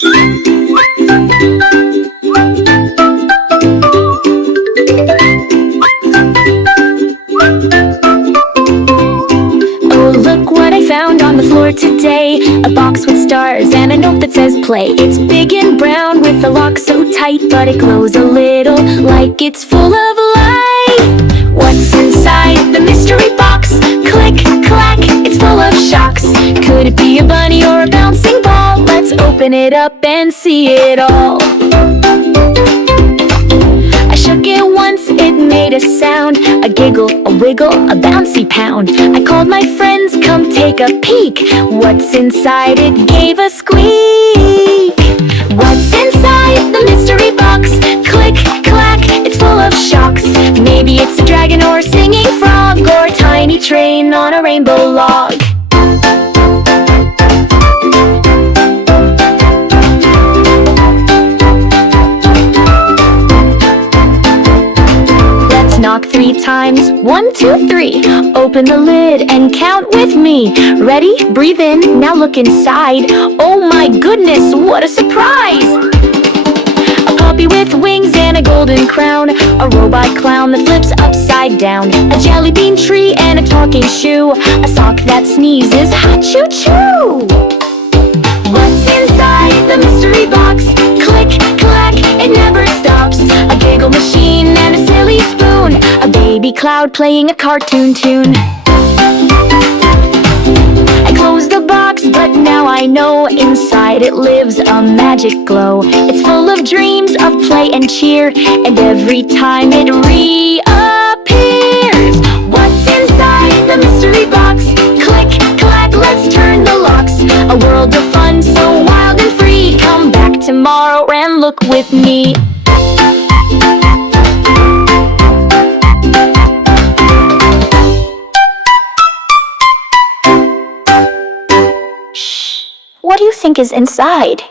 Oh, look what I found on the floor today. A box with stars and a note that says play. It's big and brown with the lock so tight, but it glows a little like it's full of light. What's inside the mystery box? Click, clack, it's full of shocks. Could it be a bunny or a bouncing ball? Let's open it up and see it all. I shook it once, it made a sound. A giggle, a wiggle, a bouncy pound. I called my friends, come take a peek. What's inside? It gave a squeak. What's inside the mystery box? Click, clack, it's full of shocks. Maybe it's a dragon or a singing frog, or a tiny train on a rainbow log. Knock 3 times, 1, 2, 3. Open the lid and count with me. Ready? Breathe in, now look inside. Oh my goodness, what a surprise! A puppy with wings and a golden crown. A robot clown that flips upside down. A jelly bean tree and a talking shoe. A sock that sneezes, ha-choo-choo! What's inside the mystery box? Click, clack, it never stops. A giggle machine and a silly spoon. A baby cloud playing a cartoon tune. I closed the box, but now I know inside it lives a magic glow. It's full of dreams of play and cheer, and every time it reappears. What's inside the mystery box? Click, clack, let's turn the locks. A world of fun so wild and free. Come back tomorrow and look with me. Shh. What do you think is inside?